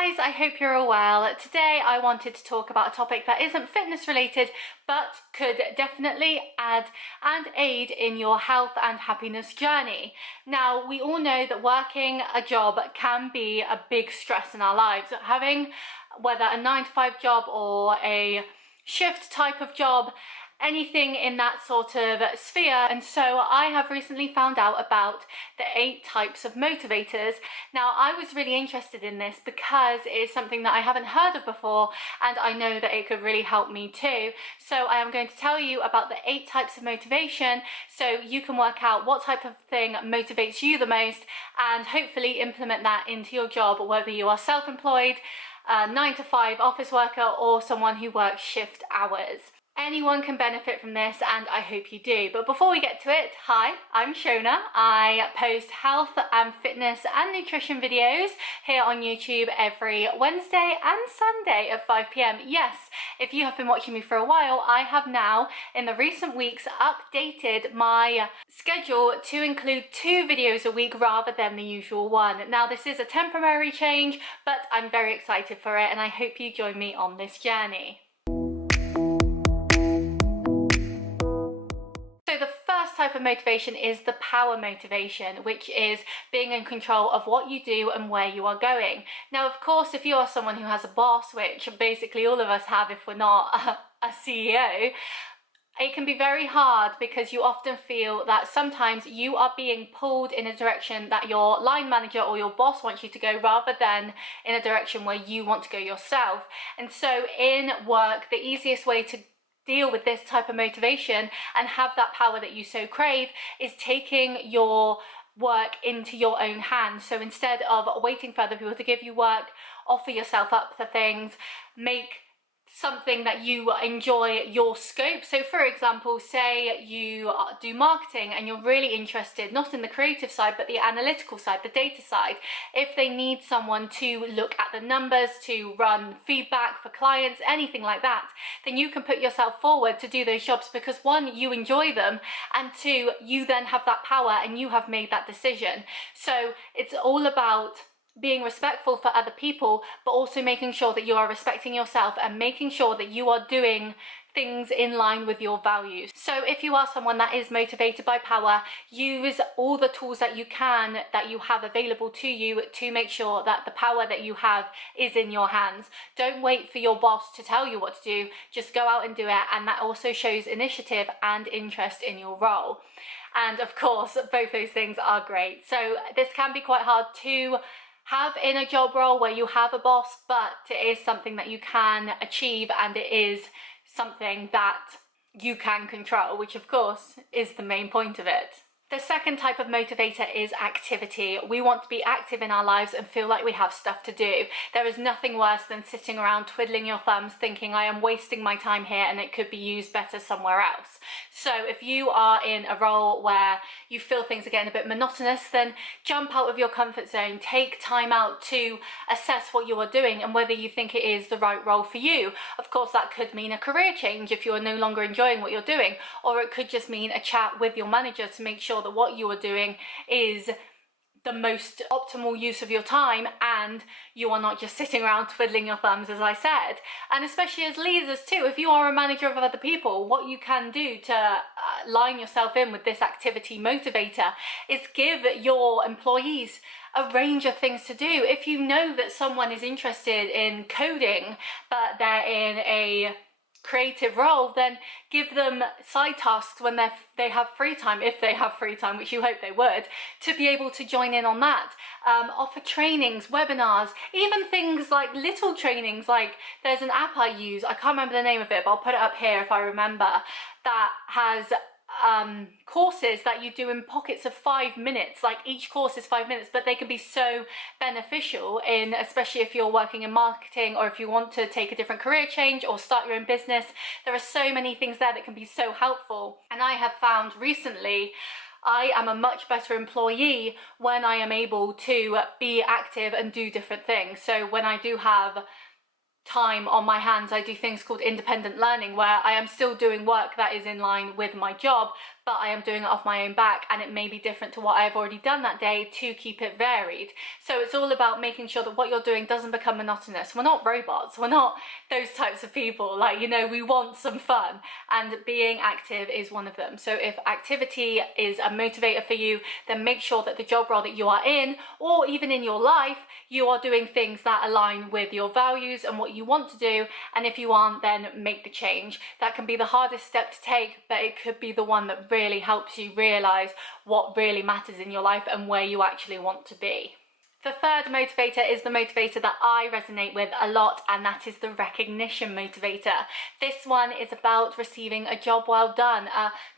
guys, I hope you're all well. Today I wanted to talk about a topic that isn't fitness related but could definitely add and aid in your health and happiness journey. Now, we all know that working a job can be a big stress in our lives. Having whether a 9-to-5 job or a shift type of job, anything in that sort of sphere. And so I have recently found out about the 8 types of motivators. Now, I was really interested in this because it is something that I haven't heard of before, and I know that it could really help me too. So I am going to tell you about the 8 types of motivation so you can work out what type of thing motivates you the most and hopefully implement that into your job, whether you are self-employed, 9-to-5 office worker, or someone who works shift hours. Anyone can benefit from this, and I hope you do. But before we get to it, hi, I'm Shona. I post health and fitness and nutrition videos here on YouTube every Wednesday and Sunday at 5 p.m. Yes, if you have been watching me for a while, I have now, in the recent weeks, updated my schedule to include 2 videos a week rather than the usual one. Now, this is a temporary change, but I'm very excited for it, and I hope you join me on this journey. So the first type of motivation is the power motivation, which is being in control of what you do and where you are going. Now, of course, if you are someone who has a boss, which basically all of us have if we're not a CEO, it can be very hard because you often feel that sometimes you are being pulled in a direction that your line manager or your boss wants you to go rather than in a direction where you want to go yourself. And so in work, the easiest way to deal with this type of motivation and have that power that you so crave is taking your work into your own hands. So instead of waiting for other people to give you work, offer yourself up for things, make something that you enjoy your scope. So for example, say you do marketing and you're really interested not in the creative side but the analytical side, the data side. If they need someone to look at the numbers, to run feedback for clients, anything like that, then you can put yourself forward to do those jobs because 1, you enjoy them, and 2, you then have that power and you have made that decision. So it's all about being respectful for other people, but also making sure that you are respecting yourself and making sure that you are doing things in line with your values. So if you are someone that is motivated by power, use all the tools that you can, that you have available to you, to make sure that the power that you have is in your hands. Don't wait for your boss to tell you what to do, just go out and do it, and that also shows initiative and interest in your role. And of course, both those things are great. So this can be quite hard to have in a job role where you have a boss, but it is something that you can achieve, and it is something that you can control, which of course is the main point of it. The second type of motivator is activity. We want to be active in our lives and feel like we have stuff to do. There is nothing worse than sitting around twiddling your thumbs thinking I am wasting my time here and it could be used better somewhere else. So if you are in a role where you feel things are getting a bit monotonous, then jump out of your comfort zone. Take time out to assess what you are doing and whether you think it is the right role for you. Of course, that could mean a career change if you are no longer enjoying what you're doing, or it could just mean a chat with your manager to make sure that what you are doing is the most optimal use of your time and you are not just sitting around twiddling your thumbs, as I said. And especially as leaders too, if you are a manager of other people, what you can do to line yourself in with this activity motivator is give your employees a range of things to do. If you know that someone is interested in coding but they're in a creative role, then give them side tasks when they have free time, if they have free time, which you hope they would, to be able to join in on that. Offer trainings, webinars, even things like little trainings, like there's an app I use, I can't remember the name of it, but I'll put it up here if I remember, that has courses that you do in pockets of 5 minutes. Like each course is 5 minutes, but they can be so beneficial in, especially if you're working in marketing or if you want to take a different career change or start your own business. There are so many things there that can be so helpful. And I have found recently I am a much better employee when I am able to be active and do different things. So when I do have time on my hands, I do things called independent learning, where I am still doing work that is in line with my job, but I am doing it off my own back, and it may be different to what I've already done that day to keep it varied. So it's all about making sure that what you're doing doesn't become monotonous. We're not robots, we're not those types of people. Like, you know, we want some fun, and being active is one of them. So if activity is a motivator for you, then make sure that the job role that you are in, or even in your life, you are doing things that align with your values and what you want to do. And if you aren't, then make the change. That can be the hardest step to take, but it could be the one that really helps you realize what really matters in your life and where you actually want to be. The third motivator is the motivator that I resonate with a lot, and that is the recognition motivator. This one is about receiving a job well done,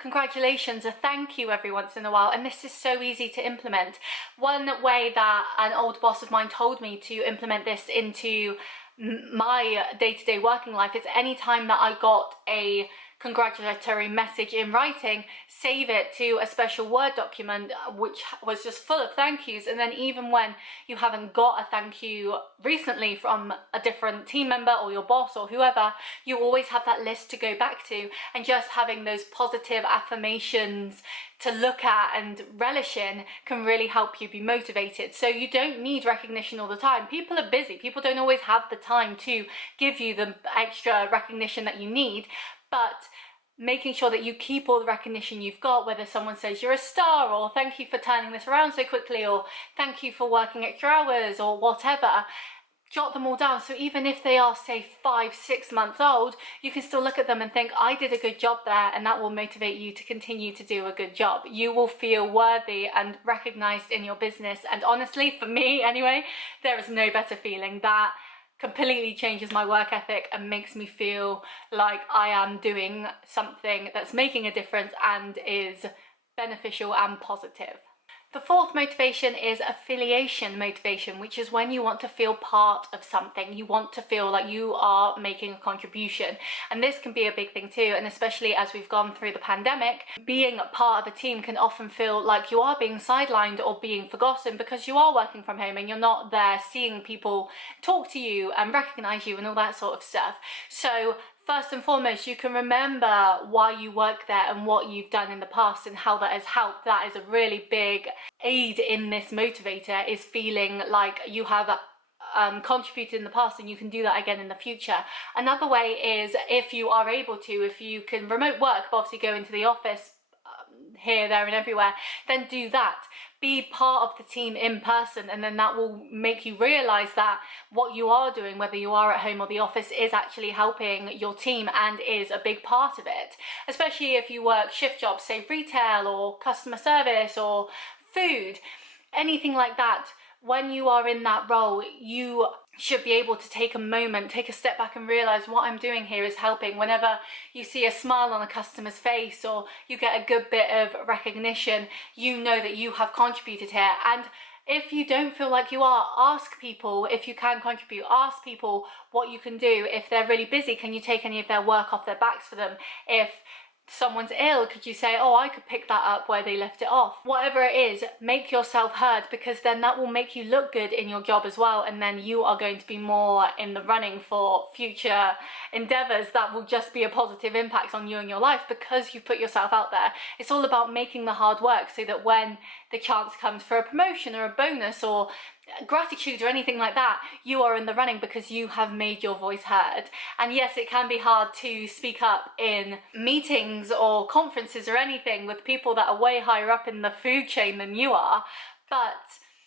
congratulations, a thank you every once in a while, and this is so easy to implement. One way that an old boss of mine told me to implement this into my day-to-day working life is any time that I got a congratulatory message in writing, save it to a special Word document which was just full of thank yous, and then even when you haven't got a thank you recently from a different team member or your boss or whoever, you always have that list to go back to, and just having those positive affirmations to look at and relish in can really help you be motivated. So you don't need recognition all the time. People are busy, people don't always have the time to give you the extra recognition that you need, but making sure that you keep all the recognition you've got, whether someone says you're a star, or thank you for turning this around so quickly, or thank you for working extra hours, or whatever, jot them all down. So even if they are, say, 5-6 months old, you can still look at them and think, I did a good job there, and that will motivate you to continue to do a good job. You will feel worthy and recognized in your business. And honestly, for me anyway, there is no better feeling. That completely changes my work ethic and makes me feel like I am doing something that's making a difference and is beneficial and positive. The fourth motivation is affiliation motivation, which is when you want to feel part of something. You want to feel like you are making a contribution. And this can be a big thing too, and especially as we've gone through the pandemic, being a part of a team can often feel like you are being sidelined or being forgotten because you are working from home and you're not there seeing people talk to you and recognize you and all that sort of stuff. So first and foremost, you can remember why you work there and what you've done in the past and how that has helped. That is a really big aid in this motivator, is feeling like you have contributed in the past and you can do that again in the future. Another way is, if you are able to, if you can remote work, but obviously go into the office here, there and everywhere, then do that. Be part of the team in person, and then that will make you realize that what you are doing, whether you are at home or the office, is actually helping your team and is a big part of it. Especially if you work shift jobs, say retail or customer service or food, anything like that. When you are in that role, you should be able to take a moment, take a step back and realize what I'm doing here is helping. Whenever you see a smile on a customer's face or you get a good bit of recognition, you know that you have contributed here. And if you don't feel like you are, ask people if you can contribute. Ask people what you can do. If they're really busy, can you take any of their work off their backs for them? If someone's ill, could you say, oh, I could pick that up where they left it off? Whatever it is, make yourself heard, because then that will make you look good in your job as well, and then you are going to be more in the running for future endeavors that will just be a positive impact on you and your life because you put yourself out there. It's all about making the hard work so that when the chance comes for a promotion or a bonus or gratitude or anything like that, you are in the running because you have made your voice heard. And yes, it can be hard to speak up in meetings or conferences or anything with people that are way higher up in the food chain than you are, but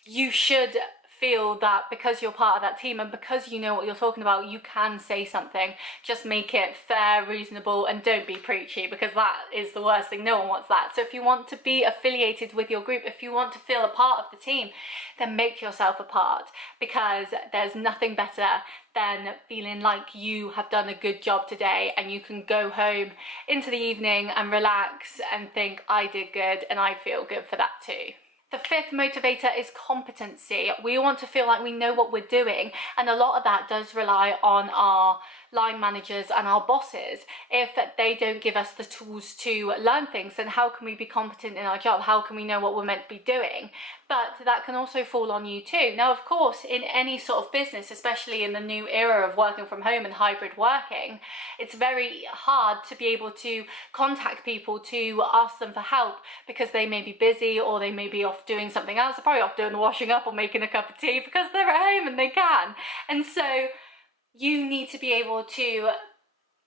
you should feel that because you're part of that team and because you know what you're talking about, you can say something. Just make it fair, reasonable, and don't be preachy, because that is the worst thing. No one wants that. So if you want to be affiliated with your group, if you want to feel a part of the team, then make yourself a part, because there's nothing better than feeling like you have done a good job today and you can go home into the evening and relax and think, I did good and I feel good for that too. The fifth motivator is competency. We want to feel like we know what we're doing, and a lot of that does rely on our line managers and our bosses, if they don't give us the tools to learn things, then how can we be competent in our job? How can we know what we're meant to be doing? But that can also fall on you too. Now, of course, in any sort of business, especially in the new era of working from home and hybrid working, it's very hard to be able to contact people to ask them for help because they may be busy, or they may be off doing something else. They're probably off doing the washing up or making a cup of tea because they're at home and they can. And so you need to be able to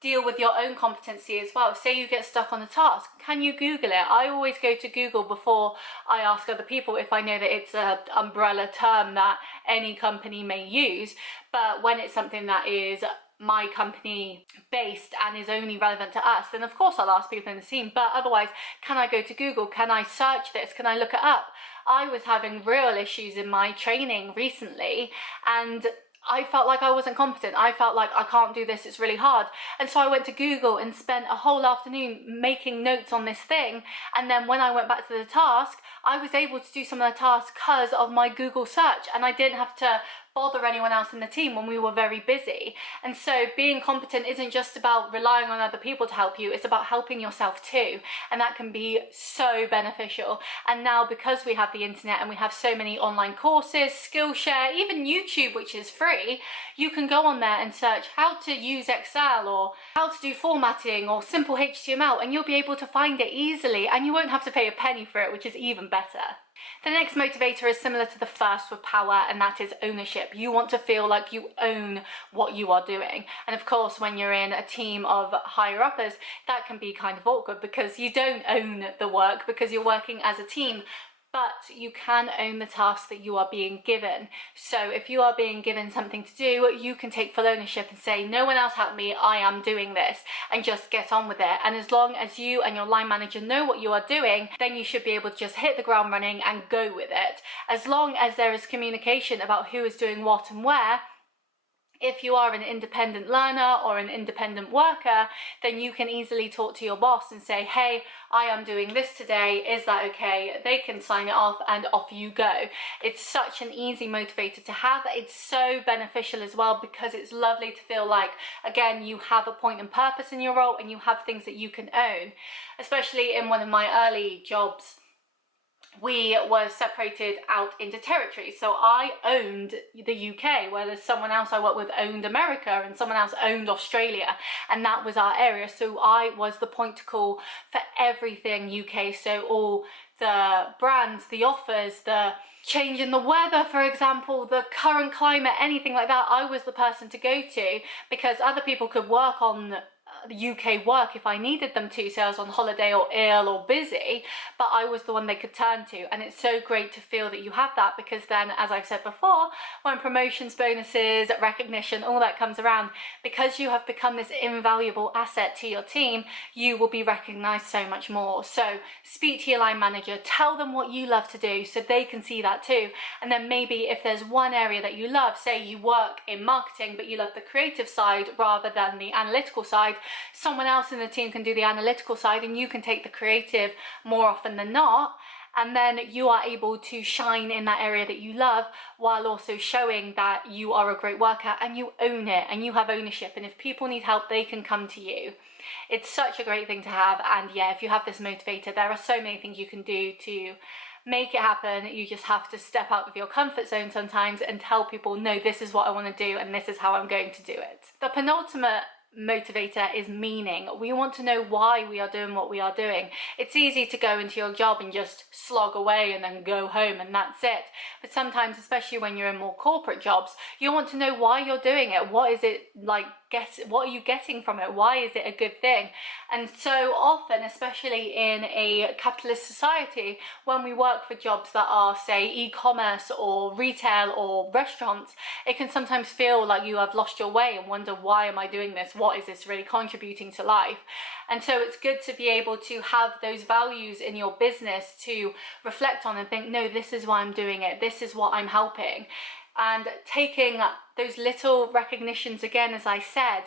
deal with your own competency as well. Say you get stuck on a task, can you Google it? I always go to Google before I ask other people if I know that it's an umbrella term that any company may use. But when it's something that is my company based and is only relevant to us, then of course I'll ask people in the team. But otherwise, can I go to Google? Can I search this? Can I look it up? I was having real issues in my training recently, and I felt like I wasn't competent. I felt like I can't do this, it's really hard. And so I went to Google and spent a whole afternoon making notes on this thing. And then when I went back to the task, I was able to do some of the tasks because of my Google search, and I didn't have to bother anyone else in the team when we were very busy. And so being competent isn't just about relying on other people to help you, it's about helping yourself too. And that can be so beneficial. And now, because we have the internet and we have so many online courses, Skillshare, even YouTube, which is free, you can go on there and search how to use Excel or how to do formatting or simple HTML, and you'll be able to find it easily, and you won't have to pay a penny for it, which is even better. The next motivator is similar to the first with power, and that is ownership. You want to feel like you own what you are doing. And of course, when you're in a team of higher uppers, that can be kind of awkward because you don't own the work because you're working as a team. But you can own the task that you are being given. So if you are being given something to do, you can take full ownership and say, no one else helped me, I am doing this, and just get on with it. And as long as you and your line manager know what you are doing, then you should be able to just hit the ground running and go with it. As long as there is communication about who is doing what and where. If you are an independent learner or an independent worker, then you can easily talk to your boss and say, hey, I am doing this today, is that okay? They can sign it off and off you go. It's such an easy motivator to have. It's so beneficial as well because it's lovely to feel like, again, you have a point and purpose in your role and you have things that you can own. Especially in one of my early jobs, we were separated out into territories. So I owned the UK, whereas someone else I worked with owned America and someone else owned Australia, and that was our area. So I was the point to call for everything UK. So all the brands, the offers, the change in the weather, for example, the current climate, anything like that, I was the person to go to because other people could work on the UK work if I needed them to, so I was on holiday or ill or busy, but I was the one they could turn to. And it's so great to feel that you have that because then, as I've said before, when promotions, bonuses, recognition, all that comes around, because you have become this invaluable asset to your team, you will be recognized so much more. So speak to your line manager, tell them what you love to do so they can see that too. And then maybe if there's one area that you love, say you work in marketing but you love the creative side rather than the analytical side, someone else in the team can do the analytical side and you can take the creative more often than not, and then you are able to shine in that area that you love while also showing that you are a great worker and you own it and you have ownership, and if people need help they can come to you. It's such a great thing to have. And yeah, if you have this motivator, there are so many things you can do to make it happen. You just have to step out of your comfort zone sometimes and tell people, no, this is what I want to do and this is how I'm going to do it. The penultimate motivator is meaning. We want to know why we are doing what we are doing. It's easy to go into your job and just slog away and then go home and that's it. But sometimes, especially when you're in more corporate jobs, you want to know why you're doing it. What is it like? What are you getting from it? Why is it a good thing? And so often, especially in a capitalist society, when we work for jobs that are, say, e-commerce or retail or restaurants, it can sometimes feel like you have lost your way and wonder, why am I doing this? What is this really contributing to life? And so it's good to be able to have those values in your business to reflect on and think, no, this is why I'm doing it. This is what I'm helping. And taking those little recognitions again, as I said,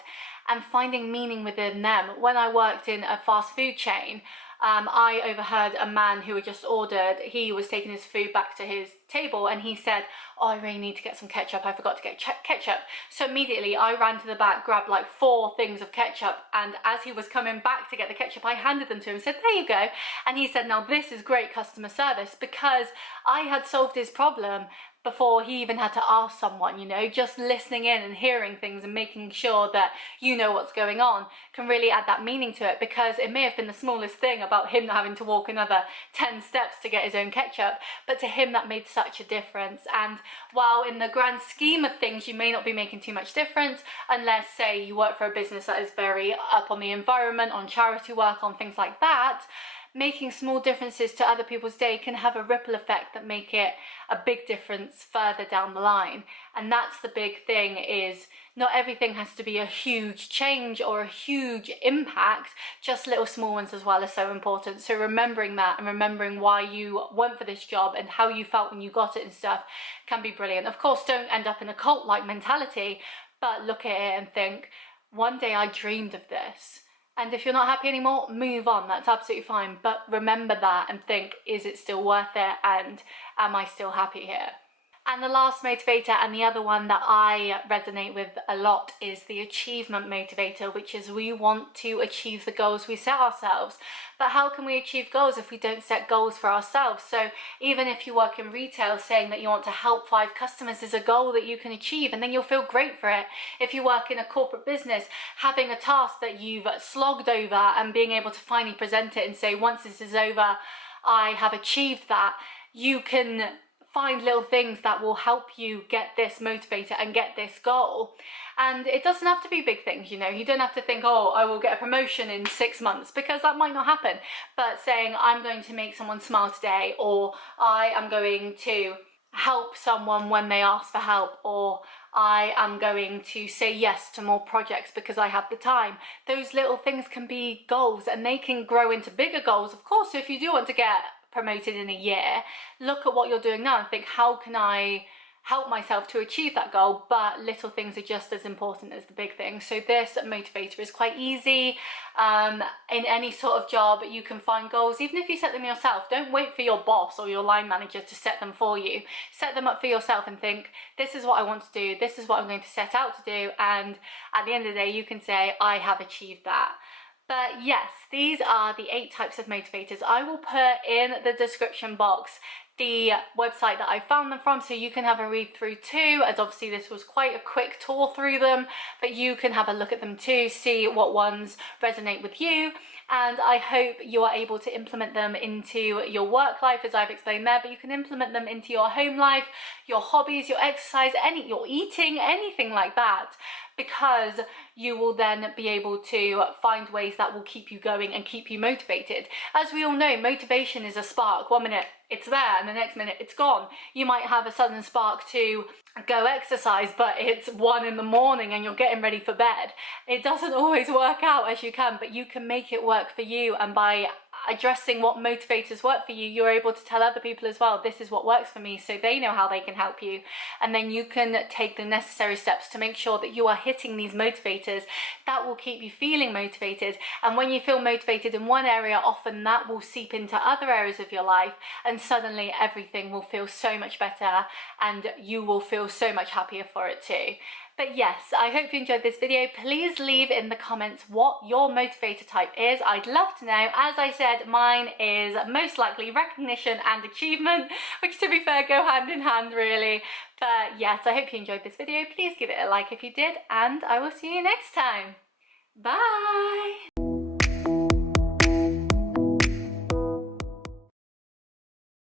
and finding meaning within them. When I worked in a fast food chain, I overheard a man who had just ordered, he was taking his food back to his table and he said, oh, I really need to get some ketchup, I forgot to get ketchup. So immediately I ran to the back, grabbed like 4 things of ketchup, and as he was coming back to get the ketchup, I handed them to him and said, there you go. And he said, now this is great customer service, because I had solved his problem before he even had to ask someone. You know, just listening in and hearing things and making sure that you know what's going on can really add that meaning to it, because it may have been the smallest thing about him not having to walk another 10 steps to get his own ketchup, but to him that made such a difference. And while in the grand scheme of things you may not be making too much difference, unless say you work for a business that is very up on the environment, on charity work, on things like that, making small differences to other people's day can have a ripple effect that make it a big difference further down the line. And that's the big thing, is not everything has to be a huge change or a huge impact, just little small ones as well are so important. So remembering that and remembering why you went for this job and how you felt when you got it and stuff can be brilliant. Of course, don't end up in a cult-like mentality, but look at it and think, one day I dreamed of this. And if you're not happy anymore, move on, that's absolutely fine. But remember that and think, is it still worth it? And am I still happy here? And the last motivator, and the other one that I resonate with a lot, is the achievement motivator, which is we want to achieve the goals we set ourselves. But how can we achieve goals if we don't set goals for ourselves? So even if you work in retail, saying that you want to help 5 customers is a goal that you can achieve, and then you'll feel great for it. If you work in a corporate business, having a task that you've slogged over and being able to finally present it and say, once this is over, I have achieved that, you can find little things that will help you get this motivator and get this goal. And it doesn't have to be big things, you know. You don't have to think, oh, I will get a promotion in 6 months, because that might not happen. But saying, I'm going to make someone smile today, or I am going to help someone when they ask for help, or I am going to say yes to more projects because I have the time. Those little things can be goals, and they can grow into bigger goals. Of course, if you do want to get promoted in a year, look at what you're doing now and think, how can I help myself to achieve that goal? But little things are just as important as the big things. So this motivator is quite easy. In any sort of job, you can find goals, even if you set them yourself. Don't wait for your boss or your line manager to set them for you. Set them up for yourself and think, this is what I want to do, this is what I'm going to set out to do, and at the end of the day you can say, I have achieved that. But yes, these are the 8 types of motivators. I will put in the description box the website that I found them from, so you can have a read through too, as obviously this was quite a quick tour through them, but you can have a look at them too, see what ones resonate with you. And I hope you are able to implement them into your work life, as I've explained there, but you can implement them into your home life, your hobbies, your exercise, your eating, anything like that, because you will then be able to find ways that will keep you going and keep you motivated. As we all know, motivation is a spark. 1 minute it's there and the next minute it's gone. You might have a sudden spark to go exercise, but it's 1 in the morning and you're getting ready for bed. It doesn't always work out as you can, but you can make it work for you, and by addressing what motivators work for you, you're able to tell other people as well, this is what works for me, so they know how they can help you. And then you can take the necessary steps to make sure that you are hitting these motivators that will keep you feeling motivated. And when you feel motivated in one area, often that will seep into other areas of your life, and suddenly everything will feel so much better and you will feel so much happier for it too. But yes, I hope you enjoyed this video. Please leave in the comments what your motivator type is. I'd love to know. As I said, mine is most likely recognition and achievement, which to be fair go hand in hand really. But yes, I hope you enjoyed this video. Please give it a like if you did, and I will see you next time. Bye!